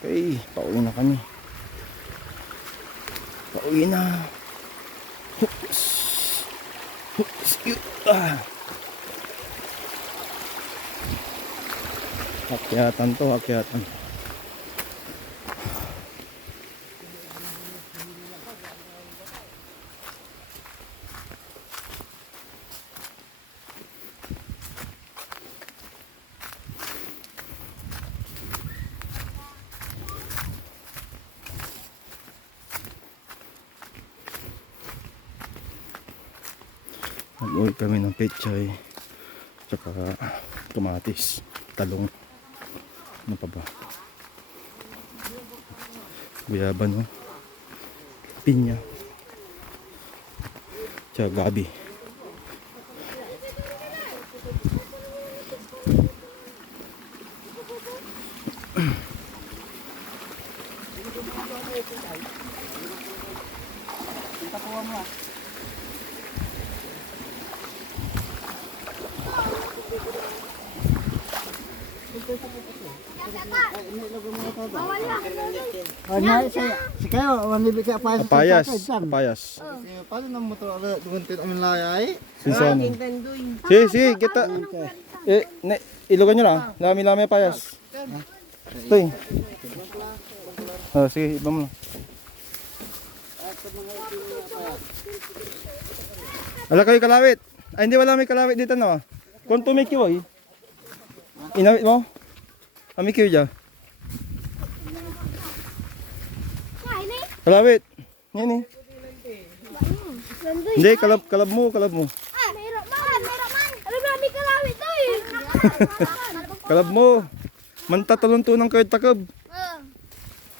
Okay, pauwi na kami. Pauwi na. Akyatan to, akyatan. Mag-uwi kami ng pechay tsaka kamatis, talong, ano pa ba, guyaba, no, pinya tsaka gabi. Papayas, papayas. Paano nang motor ala dungan amin layay? Sinsan. Si, kita. Ilugan nyo lang. Lami-lami papayas. Ito eh. Sige, iba mo lang. Wala kayo kalawit. Ay, hindi, wala may kalawit dito na. Kung tumikiw ay. Inawit mo? Amikiw dyan. Kalawit. Yan eh. Hindi, kalab mo. Meron man. Alam namin kalawit to eh. Kalab mo. Mantatalon-tunang kayo takab.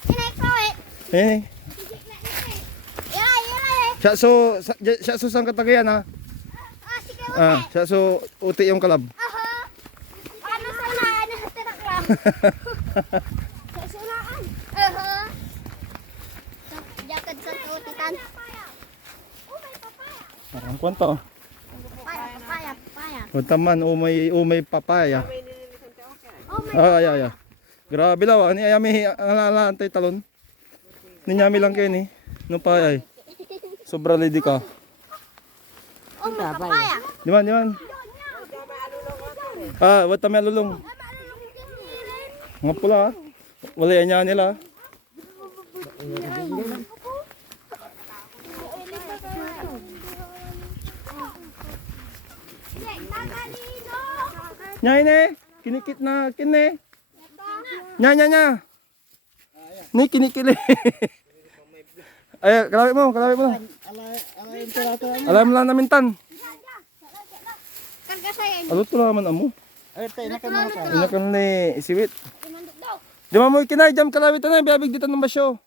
Inay kalawit. Eh. Yalay. Siya so sang katagayan ha. Sige. Siya so uti yung kalab. Ano sa unahan na tirak lang? Sa unahan. Jakad sa tutitan. Parang kwento. Papaya. Taman, umay papaya. Ay. Grabe law, ani ayami ang tay talon. Ninyami lang kayo ni. No pa ay. Sobra lady ka. Papaya. Di man. Wata may alulong. Mga pula. Wala yan niya nila. Nya ini, kinikit na kini. Nya. Ni kinikili. Ay, kalawit mo na. Alam lang namin tan. Karga saya. Alo to naman amo. Ay, tayo na kamo ka. Inakan ni siwit. Di mo kinay jam kalawit na biabig dito ng basyo.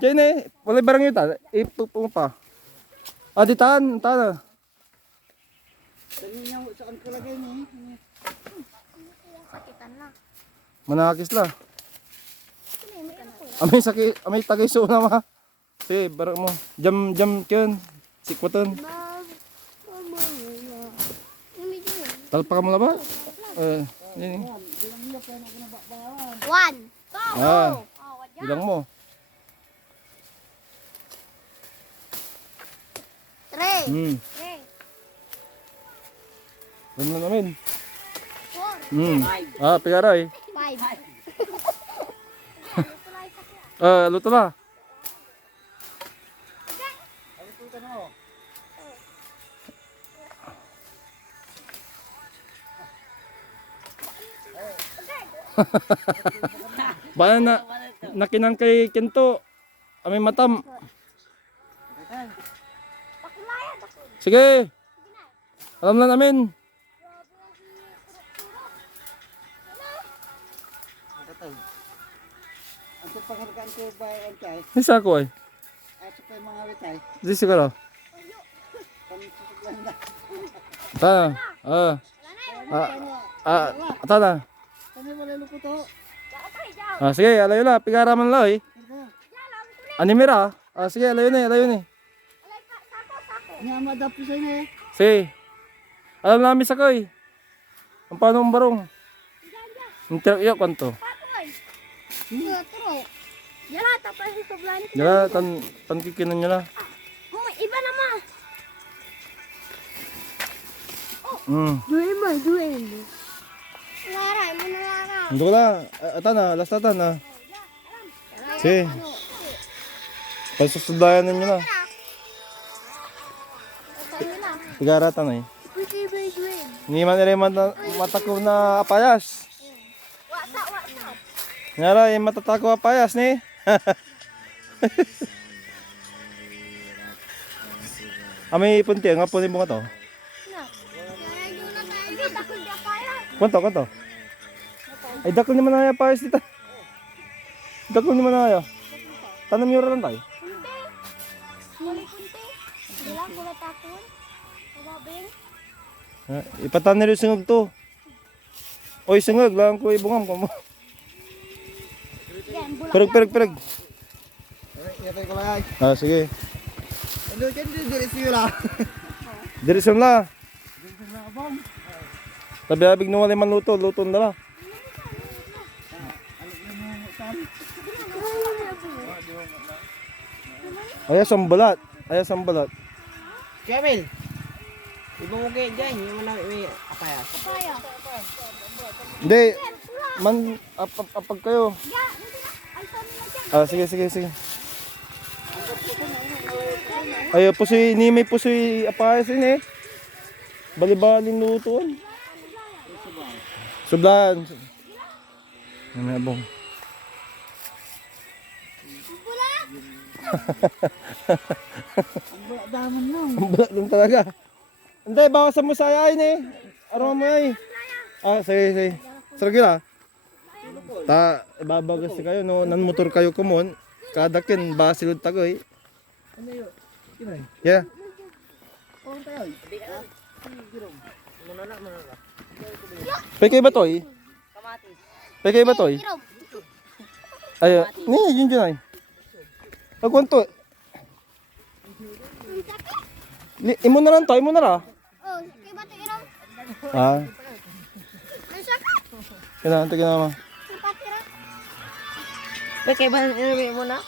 Diyan eh, wala barang yun ta. Ipupo mo pa. Ditan, tana. Dali niya saan ko lagay ni? Sakitan na. Manakis la. Amay tagay so na ma. Sige, barang mo. Jam kyan. Sikwaton. Talpa ka mo na ba? Yun. 1. Bilang mo. 3. Hmm. 3. Ano na namin? 4. Pigaray. 5. Luto na. Bala na nakinang kay Kento. Amay matam. Sige. Alam na namin. Ang panghargaan ko ba ang chay? Isa ko ay. Sa kay mga witay. Di siguro. Pansuglan na. Tana. Tana. Kani wala lupo to. Sige, alayo na. Pigaraman lang eh. Animira. Sige, alayo na. Nya madap sa ni. Sige. Alam namin sa koy. Ang paano ang barong. Ang tira, kwanto. Terus. Jalan tapos sa sebelah ni. Jala, tan kikinan nyo na. Oh, iba naman. Hmm. Duin. Laray mo na laray. Ando na. Atan na, last atan na. Sige. Pasusudayan ninyo na. Tigaratan na eh. Duin. Hindi man rin matako na apayas. Wasa. Ngara, yung matatako apayas ni. Ami punti, nga punin mo ka to. Kanto. Ay, dakol naman na apayas dito. Dakol naman na tanam yung rin tayo. Kulay takon. Kababing. Ipatan nila yung sungag to. Oy, sungag lang ko ibungam ko mo. Yan, bulak. Pereg. Ito ko lang. Ah, sige. Ano dyan dire siyo la. Dirisyon la. Tabi-abig nung wala man luto na la. Ayas ang balat. Kevin. Ibo mo kay dyan, yung mana may apayas. Kaya. Hindi. Man, apag kayo. Ya, ay sa nila dyan. Sige. Ay, pusoy, ni may pusoy apayas yun eh. Balibalin lutuan. Sublan. Namabong. Daman lang. Ang balat lang talaga. Hindi, bawasan mo sa ayayin eh. Araw mo ay. Sige. Sarag yun ibabagas kayo no. Nan motor kayo kumon. Kadakin, basilod tagoy. Ano yun? Kinay. Yeah. Kung tayo. Pekay ba to eh? Kamatis. Pekay ba to eh? Ay, yun ay. Pagwanto. Imo na lang to, imo na ra. Oh, kay bato iraw. Nasa ka? Kinahantay ka naman. Patira. Kay ba mo na?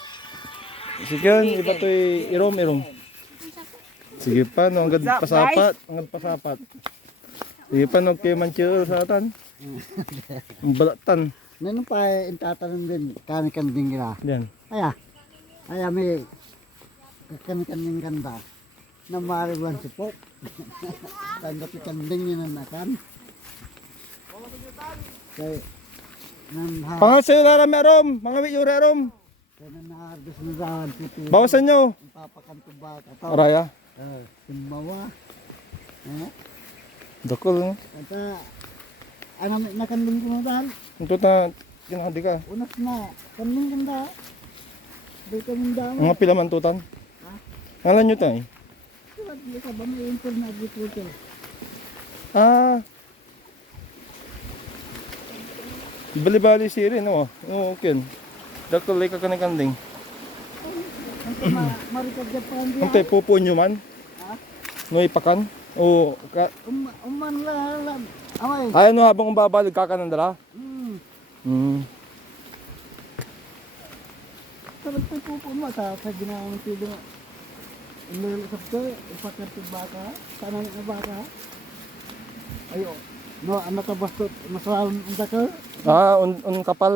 Sige yan, iba to irom. Sige pa, no, hanggang pasapat. Sige pa, no, kayo manchiro sa atan. Ang balatan. Nano pa intatanong din kami din gira. Yan. Ay may kami ganda. Na mariwan si Pop. Tanda pi kanding niya na nakan. Kay Pangal sa'yo larami arom, mga wiyure arom. kaya na-harvest na dahan puto. Bawasan nyo. Papakanto ba ka to? Araya. Simbawa. Dakol, no? Kata ano nakanding ko na dahan. Ito na, kinahadi ka. Unas na kanding ganda. Di kami dami. Mga pilaman tutan. Ngalan nyo tayo. Di ka ba may impor na agriculture? Bali-bali siri, no? Okay. Dakol ka kanikanding. Ang marikagad pa ang Ang tayo, pupuan nyo man? No, ipakan? O, Uman lang. Amay. ay, no, habang umbabalig kakanandala? Sarap pa po mo sa ginawang tilo. Inilisap ko, ipakartid baka, sana na baka. Ayo, no, ano ka bastot, masalaw ang daka? Un kapal,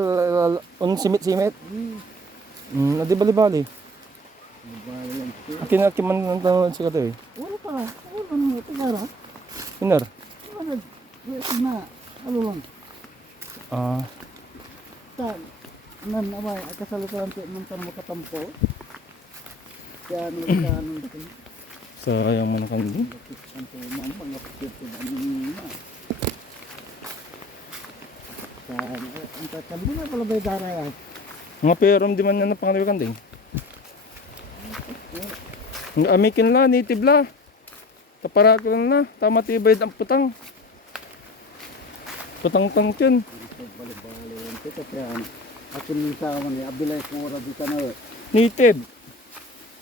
un simit-simit. Di bali-bali. Akin man ng tanong sa kato eh. Wala pa, wala nang tagara. Inar? Wala, na, ano lang. Nan, amay, akasalutan ko ng tanong makatampo. Kaya ano ka, anong daka? Sayang mo na kandi. Sampo mo, ang mga pakit ko, ano na. Ang kakalimu na pala ba'y daray ay? Mga perom di man na napangalawi kanding. Ang amikin la, native la. Kaparakilan na, tama tibay ang putang. Putang-tang yun. Ako nung sa aman ni Abilay Kura dito na. Native.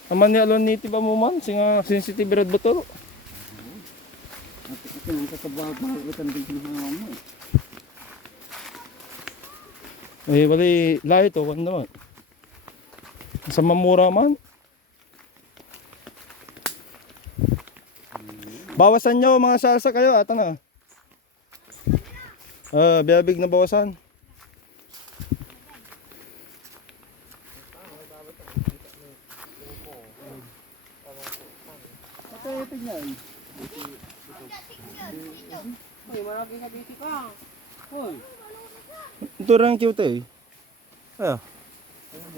Aman ni alon native amuman, singa sensitive red bato. Ako nung kasabaw, mahal ko tanding sinahang mo. Eh, bali, lahi to, ano naman. Sa mamura man. Bawasan nyo mga salsa kayo, ata na. Biabig na bawasan. Ito niya. Uy, marami ka dito ka. Uy. Ito rin ang cute eh. Ah,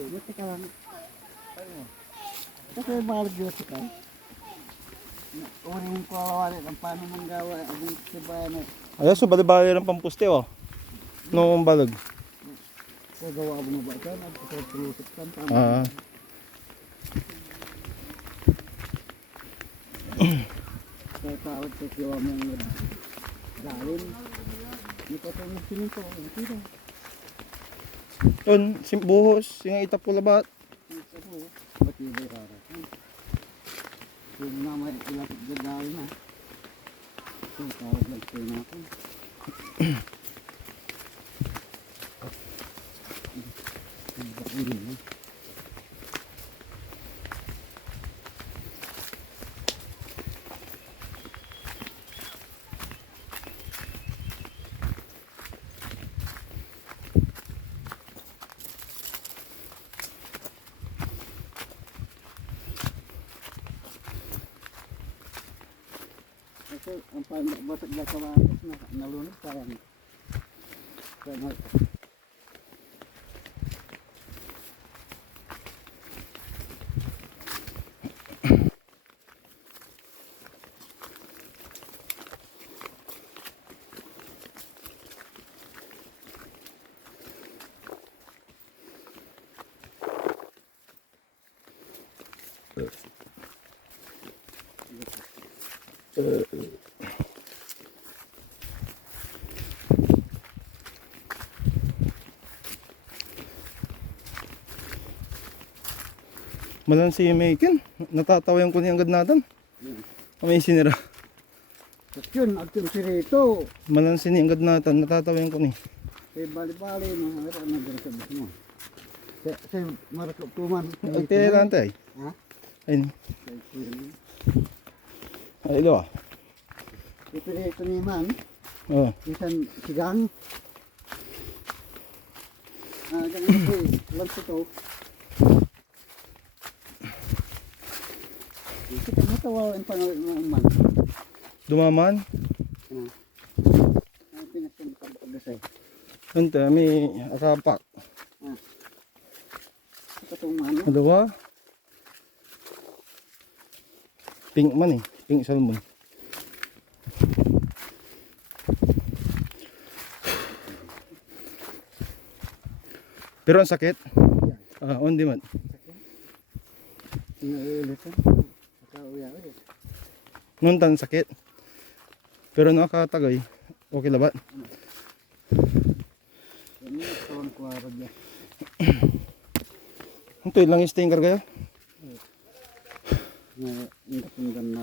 Buti ka lang. Kasi malagyosi ka. Uring ko awali ang paano mong gawa ang sibayan ayan, so bali-bali ng pampuste oh. Noong balag. sa gawa mo ba ito? Nagpapagpulutot ka. Ah. Kaya tawag sa kiwa mong lalim. Hindi ko ito nagsininto. Hindi ko. Yun, simbuhos, yung itap ko labat. Matibay rara. Yung namay ilapit gagawin na. Kung tawag lang ito na ako. Ito, ang batak na kawakas na nalunod parang Malan si Macon, natatawayan ko niyang gad natin. May sinira. tapos yun, agtun si Rito. Malan si niyang gad natin, natatawayan ko ni. Kaya bali-bali, mga ano na sa mo. Sa maratutuman. Agtira lang tayo. Ha? Ayun. Ay, ilo ah. Ito Rito ni Man, Oh. isang sigang. Ganyan ko lang ito. Kita mo tawa ang pangalan ng man. Dumaman. Ang pinagsampan pag-asay. Ante, may akapak. Ito itong ano. Dalawa. Pink man eh. Pink salmon. Pero ang sakit. On demand. Inuulitan. Nakauya ko eh. Noon tan sakit. Pero nakakatagay. Okay labat. Yan yung tawang kuwarag yan. Ito ilang stinger kayo? Yung kapunggan na.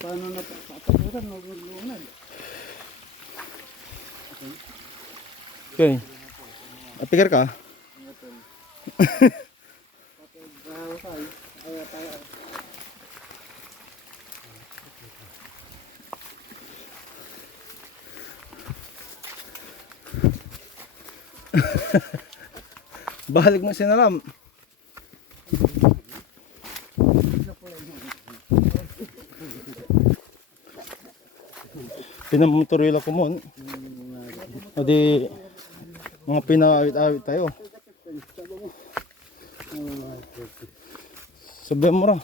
Paano na papaturan? Nagulungan. Okay. Apikir ka? Bahawasay. Ayaw tayo. Balik mo sinalam. Pinamotorila ko mo. O di mga pinawit-awit tayo. Sabihan mo ra.